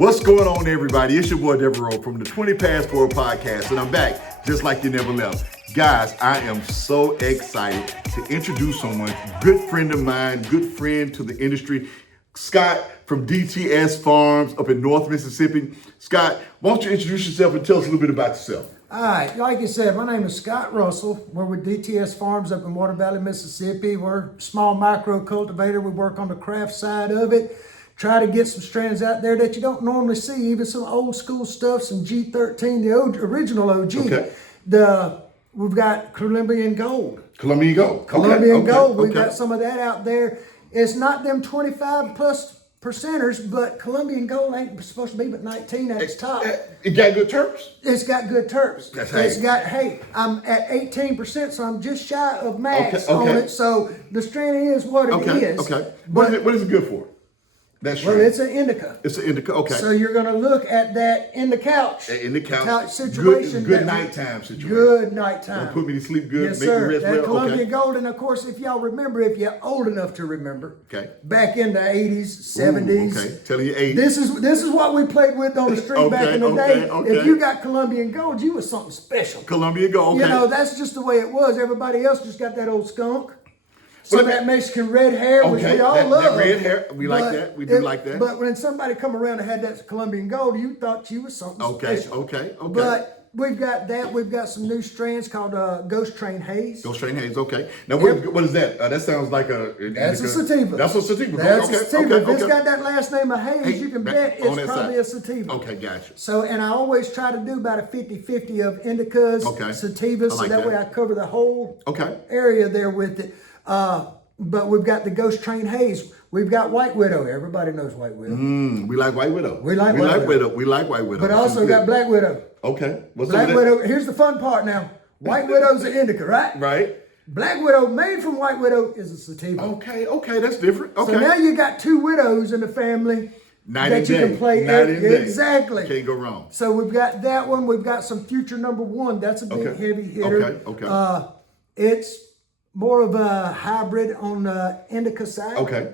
What's going on, everybody? It's your boy Devereaux from the 20 Past 4 podcast, and I'm back just like you never left. Guys, I am so excited to introduce someone, good friend of mine, good friend to the industry, Scott from DTS Farms up in North Mississippi. Scott, why don't you introduce yourself and tell us a little bit about yourself? All right, like you said, my name is Scott Russell. We're with DTS Farms up in Water Valley, Mississippi. We're a small micro cultivator. We work on the craft side of it. Try to get some strands out there that you don't normally see, even some old school stuff, some G13, the original OG. Okay. We've got Colombian Gold. Colombian Gold. Colombian Gold. We've got some of that out there. It's not them 25 plus percenters, but Colombian Gold ain't supposed to be but 19 at its top. It got good terps? It's got good terps. That's I'm at 18%, so I'm just shy of max on it. So the strand is what it is. Okay. What is it good for? That's well, it's an indica. It's an indica, okay. So you're going to look at that in the couch. In the couch situation. Good nighttime situation. Good nighttime. Put me to sleep good, yes, make sir. me rest that well. Colombian Gold, and of course, if y'all remember, if you're old enough to remember, back in the 80s, 70s. Okay, telling you 80s. This is what we played with on the street back in the day. If you got Colombian Gold, you was something special. Colombian Gold, okay. You know, that's just the way it was. Everybody else just got that old skunk. So that Mexican red hair, which we all love. That red hair, we like that. We do like that. But when somebody come around and had that Colombian Gold, you thought you was something special. Okay. But we've got that. We've got some new strands called Ghost Train Haze. Ghost Train Haze, okay. Now, what is that? That sounds like a... That's a sativa. That's a sativa. That's a sativa. If it's got that last name of Haze, you can bet it's probably a sativa. Okay, gotcha. So, and I always try to do about a 50-50 of indicas, sativas, so that way I cover the whole area there with it. But we've got the Ghost Train Haze. We've got White Widow. Everybody knows White Widow. We like White Widow. We like White Widow. We like White Widow. But also got Black Widow. Okay. What's Black Widow? Here's the fun part now. White Widow's an indica, right? Right. Black Widow, made from White Widow, is a sativa. Okay, that's different. Okay. So now you got two widows in the family that you can play. Exactly. Can't go wrong. So we've got that one. We've got some Future Number One. That's a big heavy hitter. Okay. It's more of a hybrid on the indica side. Okay.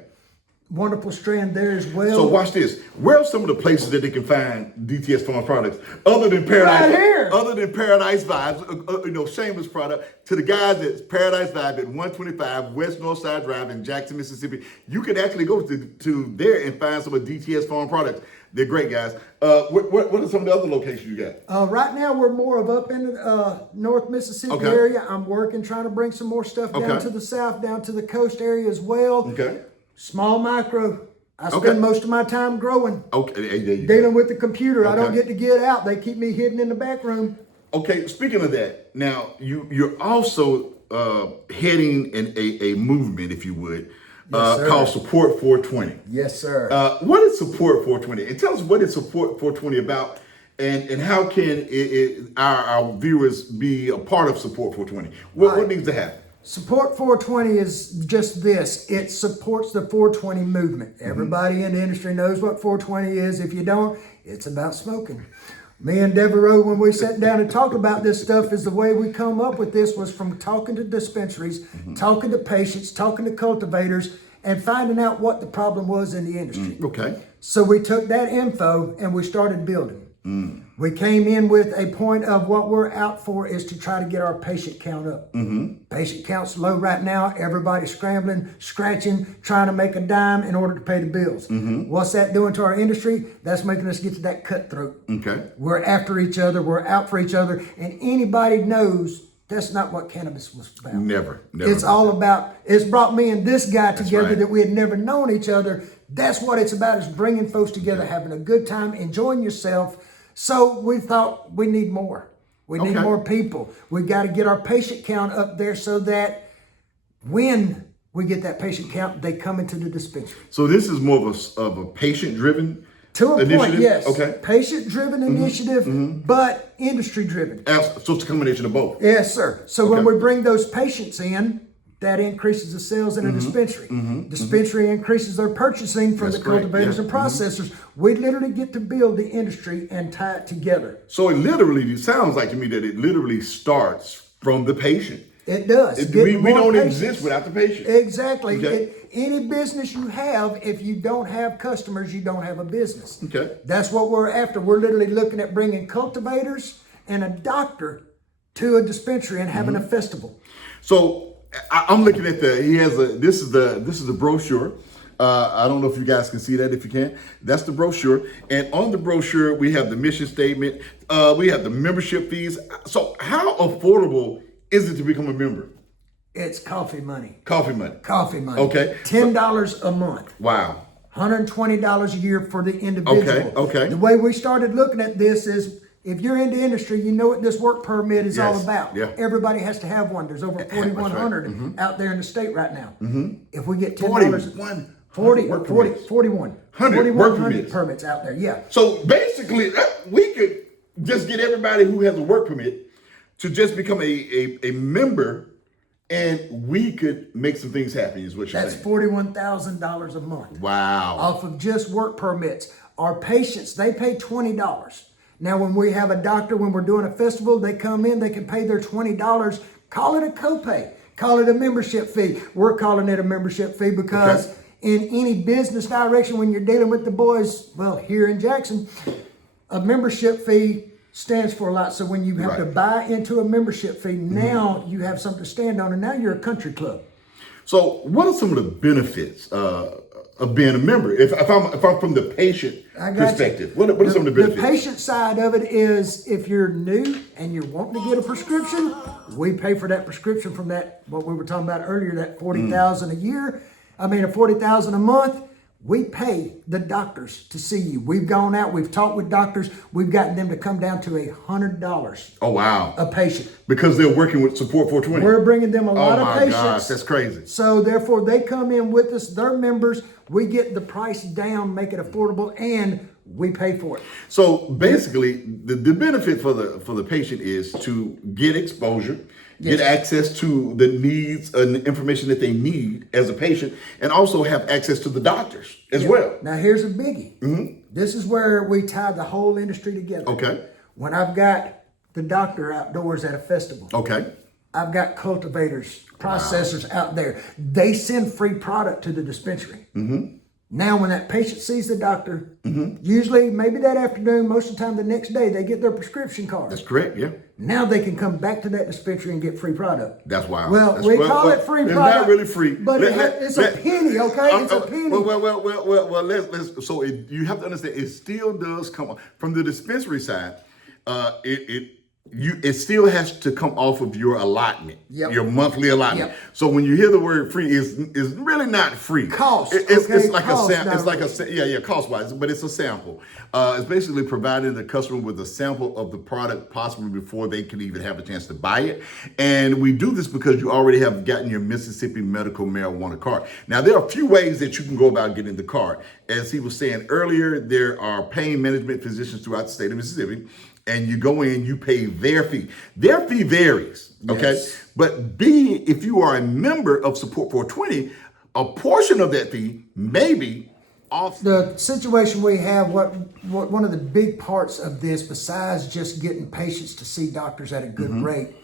Wonderful strand there as well. So watch this. Where are some of the places that they can find DTS Farm products other than Paradise? Right here. Other than Paradise Vibes, shameless product. To the guys at Paradise Vibe at 125 West Northside Drive in Jackson, Mississippi, you can actually go to there and find some of DTS Farm products. They're great, guys. What are some of the other locations you got? Right now, we're more of up in the North Mississippi area. I'm working, trying to bring some more stuff down to the south, down to the coast area as well. Okay. Small micro. I spend most of my time growing. Okay. Dealing with the computer. I don't get to get out. They keep me hidden in the back room. Okay, speaking of that, now you're also heading in a movement, if you would, called Support 420. Yes, sir. What is Support 420? And tell us what is Support 420 about, and how can our viewers be a part of Support 420? What needs to happen? Support 420 is just this. It supports the 420 movement. Everybody in the industry knows what 420 is. If you don't, it's about smoking. Me and Devereaux, when we sat down and talked about this stuff, is the way we come up with this was from talking to dispensaries, talking to patients, talking to cultivators, and finding out what the problem was in the industry. Okay. So we took that info and we started building. We came in with a point of what we're out for is to try to get our patient count up. Patient count's low right now. Everybody's scrambling, scratching, trying to make a dime in order to pay the bills. What's that doing to our industry? That's making us get to that cutthroat. Okay. We're after each other. We're out for each other. And anybody knows that's not what cannabis was about. Never. It's all about, it's brought me and this guy together that we had never known each other. That's what it's about, is bringing folks together, having a good time, enjoying yourself. So we thought we need more. We need more people. We got to get our patient count up there so that when we get that patient count, they come into the dispensary. So this is more of a patient-driven to a initiative? Point, yes. Okay. Patient-driven initiative, but industry-driven. So it's a combination of both? Yes, sir. So when we bring those patients in, that increases the sales in a dispensary. Dispensary increases their purchasing from the cultivators and processors. We literally get to build the industry and tie it together. So it sounds like to me that it literally starts from the patient. It does. We don't exist without the patient. Exactly. Okay. Any business you have, if you don't have customers, you don't have a business. Okay. That's what we're after. We're literally looking at bringing cultivators and a doctor to a dispensary and having a festival. So I'm looking at this is the brochure. I don't know if you guys can see that. If you can, that's the brochure. And on the brochure, we have the mission statement. We have the membership fees. So how affordable is it to become a member? It's coffee money. Coffee money. Coffee money. Okay. $10 a month. Wow. $120 a year for the individual. Okay. The way we started looking at this is, if you're in the industry, you know what this work permit is all about. Yeah. Everybody has to have one. There's over 4,100 out there in the state right now. If we get $10, 4,100 permits out there. Yeah. So basically, we could just get everybody who has a work permit to just become a member, and we could make some things happen, is what you're saying. That's $41,000 a month. Wow. Off of just work permits. Our patients, they pay $20. Now, when we have a doctor, when we're doing a festival, they come in, they can pay their $20. Call it a copay. Call it a membership fee. We're calling it a membership fee because in any business direction, when you're dealing with the boys, well, here in Jackson, a membership fee stands for a lot. So when you have to buy into a membership fee, now you have something to stand on, and now you're a country club. So what are some of the benefits of being a member? If I'm from the patient perspective, what are some of the benefits? The patient side of it is, if you're new and you're wanting to get a prescription, we pay for that prescription from that, what we were talking about earlier, that $40,000 a year. $40,000 a month. We pay the doctors to see you. We've gone out, we've talked with doctors, we've gotten them to come down to $100. Oh, wow. A patient. Because they're working with Support 420. We're bringing them a lot of patients. Oh my gosh, that's crazy. So therefore they come in with us, they're members, we get the price down, make it affordable, and we pay for it. So basically, the benefit for the patient is to get exposure, get access to the needs and the information that they need as a patient, and also have access to the doctors as well. Now here's a biggie. This is where we tie the whole industry together. Okay. When I've got the doctor outdoors at a festival. Okay. I've got cultivators, processors out there. They send free product to the dispensary. Now, when that patient sees the doctor, usually maybe that afternoon, most of the time the next day, they get their prescription card. That's correct, yeah. Now they can come back to that dispensary and get free product. That's wild. Well, we call it free product. It's not really free. But it's a penny, okay? It's a penny. Well, let's so you have to understand, it still does come from the dispensary side. It still has to come off of your allotment, your monthly allotment. So when you hear the word free, is really not free. Cost. It's like cost, cost wise, but it's a sample. It's basically providing the customer with a sample of the product possibly before they can even have a chance to buy it. And we do this because you already have gotten your Mississippi medical marijuana card. Now, there are a few ways that you can go about getting the card. As he was saying earlier, there are pain management physicians throughout the state of Mississippi. And you go in, you pay their fee. Their fee varies, okay? Yes. But if you are a member of Support 420, a portion of that fee may be off. The situation we have, what one of the big parts of this, besides just getting patients to see doctors at a good rate,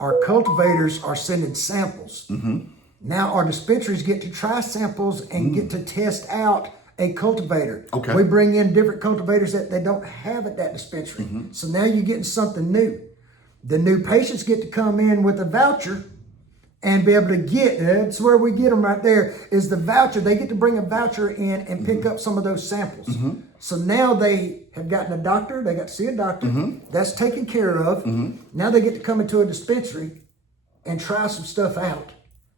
our cultivators are sending samples. Now our dispensaries get to try samples and get to test out a cultivator. Okay. We bring in different cultivators that they don't have at that dispensary. So now you're getting something new. The new patients get to come in with a voucher and be able to get, that's where we get them right there, is the voucher. They get to bring a voucher in and pick up some of those samples. So now they have gotten a doctor, they got to see a doctor, that's taken care of. Now they get to come into a dispensary and try some stuff out.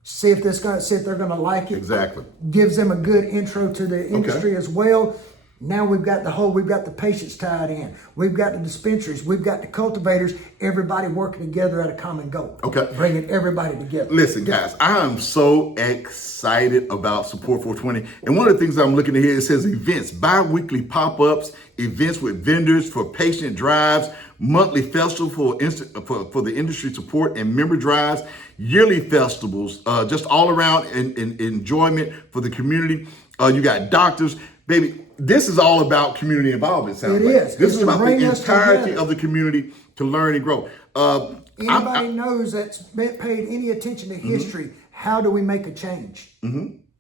See if they're gonna like it. Exactly. Gives them a good intro to the industry as well. Now we've got the patients tied in. We've got the dispensaries. We've got the cultivators. Everybody working together at a common goal. Okay. Bringing everybody together. Listen, guys, I am so excited about Support 420. And one of the things I'm looking at here, it says events, bi-weekly pop-ups, events with vendors for patient drives, monthly festival for the industry support and member drives, yearly festivals, just all around enjoyment for the community. You got doctors. Baby, this is all about community involvement. It sounds It like. is. This is It will about bring the us entirety together. of the community to learn and grow. Anybody knows that's paid any attention to history, how do we make a change?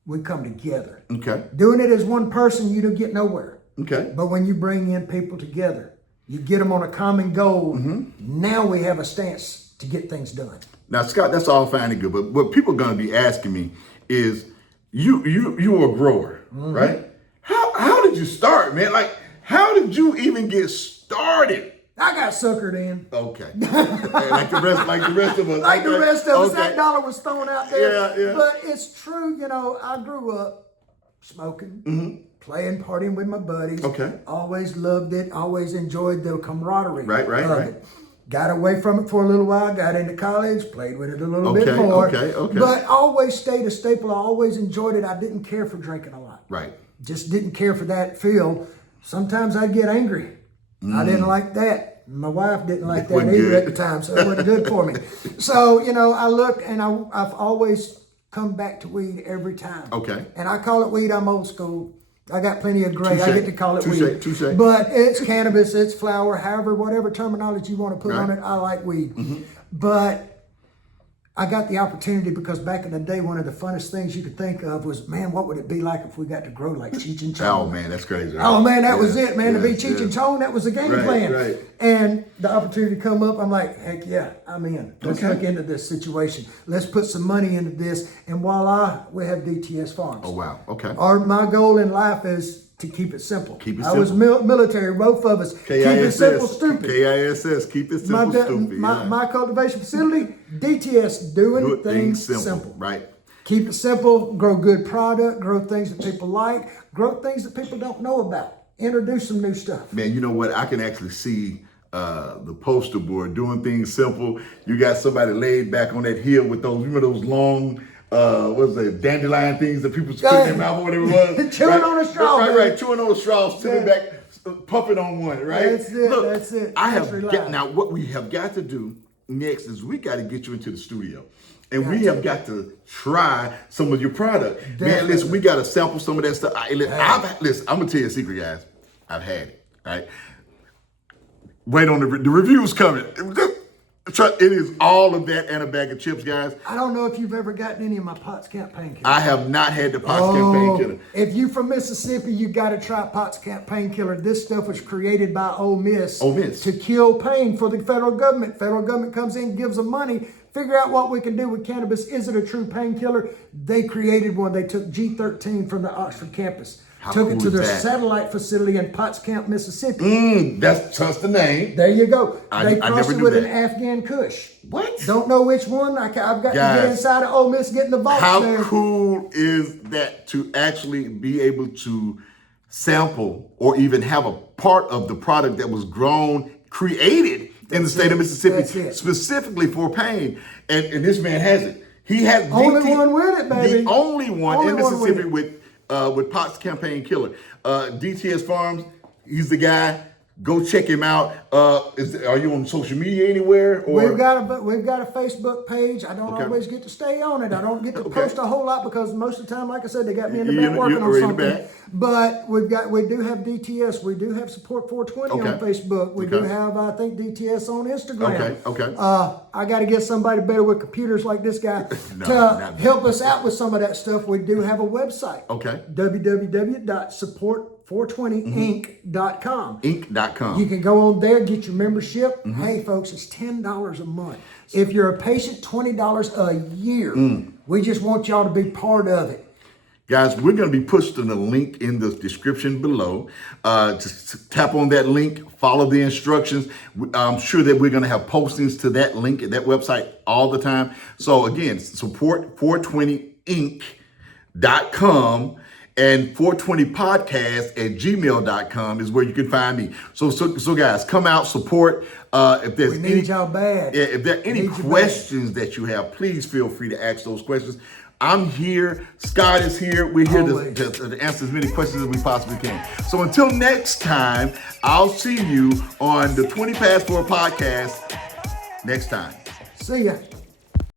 We come together. Okay. Doing it as one person, you don't get nowhere. Okay. But when you bring in people together, you get them on a common goal. Now we have a stance to get things done. Now, Scott, that's all fine and good, but what people are going to be asking me is, you are a grower, right? How did you start, man? Like, how did you even get started? I got suckered in. Okay. like the rest of us. Like the rest of us, Okay. that dollar was thrown out there. Yeah. But it's true, you know, I grew up smoking, playing, partying with my buddies. Okay. Always loved it, always enjoyed the camaraderie. Right. Got away from it for a little while, got into college, played with it a little bit more. Okay. But always stayed a staple. I always enjoyed it. I didn't care for drinking a lot. Right. Just didn't care for that feel. Sometimes I'd get angry. I didn't like that. My wife didn't like that Wasn't either good. at the time, so it wasn't good for me. So, you know, I looked and I've always come back to weed every time. Okay. And I call it weed, I'm old school. I got plenty of gray. I Touche. get to call it weed. Touche. But it's cannabis, it's flower, however, whatever terminology you want to put on it, I like weed. But I got the opportunity because back in the day, one of the funnest things you could think of was, man, what would it be like if we got to grow like Cheech and Chong? Oh, man, that's crazy. Right? Oh man, that was it, man. To be Yes, Cheech and Chong, that was the game plan. Right. And the opportunity to come up, I'm like, heck yeah, I'm in. Let's Okay. look into this situation. Let's put some money into this, and voila, we have DTS Farms. Oh, wow. Okay. My goal in life is to keep it simple. Keep it I was simple. military, both of us. Keep it simple, stupid. KISS, keep it simple, stupid. My cultivation facility, DTS, doing things simple. Right. Keep it simple, grow good product, grow things that people like, grow things that people don't know about. Introduce some new stuff. Man, you know what? I can actually see the poster board doing things simple. You got somebody laid back on that hill with those, remember those long, what's it, dandelion things that people spit in their mouth or whatever it was? Chewing on a straw. Right. Chewing on a straw, sitting back, puffing on one, right? That's it. Look, That's it. I That's have reliable. now what we have got to do next is we got to get you into the studio. And we have got to try some of your product. Man, Definitely. listen, we got to sample some of that stuff. Listen, I'm going to tell you a secret, guys. I've had it, right? Wait on the reviews coming. It is all of that and a bag of chips, guys. I don't know if you've ever gotten any of my Potts Camp painkiller. I have not had the Potts Camp painkiller. If you from Mississippi, you got to try Potts Camp painkiller. This stuff was created by Ole Miss to kill pain for the federal government. Federal government comes in, gives them money, figure out what we can do with cannabis. Is it a true painkiller? They created one. They took G13 from the Oxford campus. Took it to their satellite facility in Potts Camp, Mississippi. That's just the name. There you go. I They crossed never it knew with that. an Afghan Kush. What? Don't know which one. I've got to get inside of Ole Miss, get in the vault How there. cool is that to actually be able to sample or even have a part of the product that was created in the state of Mississippi specifically for pain? And this man has it. He has Only one with it, baby. The only one Only in one Mississippi with with Potts Campaign Killer. DTS Farms, he's the guy. Go check him out. Are you on social media anywhere? Or? We've got a Facebook page. I don't always get to stay on it. I don't get to post a whole lot because most of the time, like I said, they got me in the back working on something. But we do have DTS. We do have Support 420 on Facebook. We do have, I think, DTS on Instagram. Okay. I got to get somebody better with computers like this guy to help us out with some of that stuff. We do have a website. Okay. www.support420inc.com. Inc.com. You can go on there, get your membership. Hey, folks, it's $10 a month. If you're a patient, $20 a year. We just want y'all to be part of it. Guys, we're going to be posting a link in the description below. Just tap on that link, follow the instructions. I'm sure that we're going to have postings to that link at that website all the time. So again, support420inc.com and 420podcast@gmail.com is where you can find me. So guys, come out, support. If there's We need y'all bad. If there are any questions that you have, please feel free to ask those questions. I'm here. Scott is here. We're here to answer as many questions as we possibly can. So until next time, I'll see you on the 20 Past 4 podcast next time. See ya.